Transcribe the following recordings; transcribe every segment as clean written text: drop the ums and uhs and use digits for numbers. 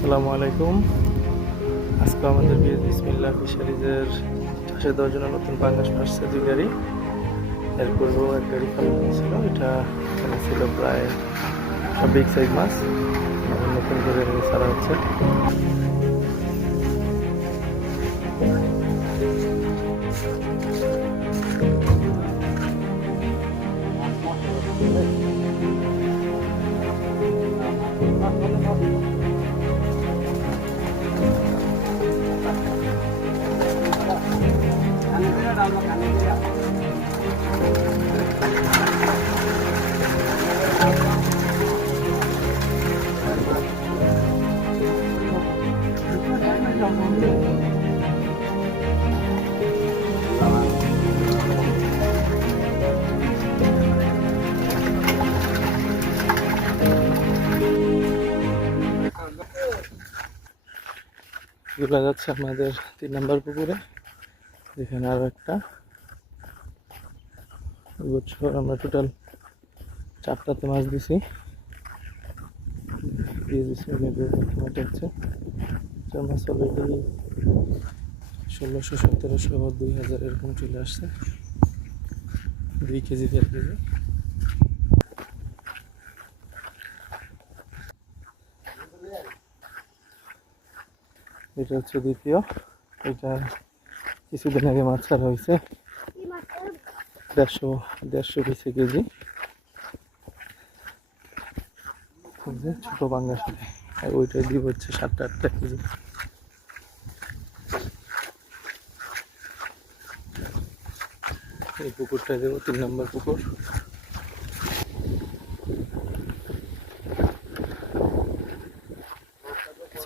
আসসালামু আলাইকুম। আজকে আমাদের বিসমিল্লাহ ফিশারিজের চাষে দেওয়ার জন্য নতুন পাঙ্গাস আসছে 2 গাড়ি। এর পূর্বেও 1 গাড়ি খালি ছিল। এটা এখানে ছিল প্রায় সব বিগ সাইজ মাছ, নতুন করে ছাড়া হচ্ছে। এগুলো যাচ্ছে আমাদের 3 নম্বর পুকুরে। এখানে আরো একটা বছর আমরা টোটাল 4টাতে মাছ দিছি। হচ্ছে মাছ অলরেডি 1600, 1700 বা 2000 এরকম চলে আসছে। 2 কেজি 1.5 কেজি। এটা হচ্ছে দ্বিতীয়। এটা কিছুদিন আগে মাছ ছাড়া হয়েছে 150 কেজি। ছোট পাঙ্গাস, ওইটা দিব হচ্ছে 7-8 কেজি। এই পুকুরটা দেবো 3 নম্বর পুকুর।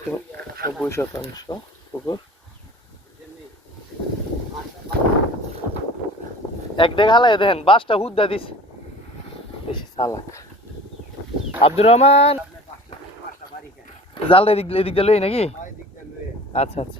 তো 90% পুকুর। এক ডেক হালাই দেন, বাসটা হুদ্দা দিস বেশি চালাক। আব্দুর রহমান জাল এদিক দিয়ে লই নাকি? আচ্ছা আচ্ছা।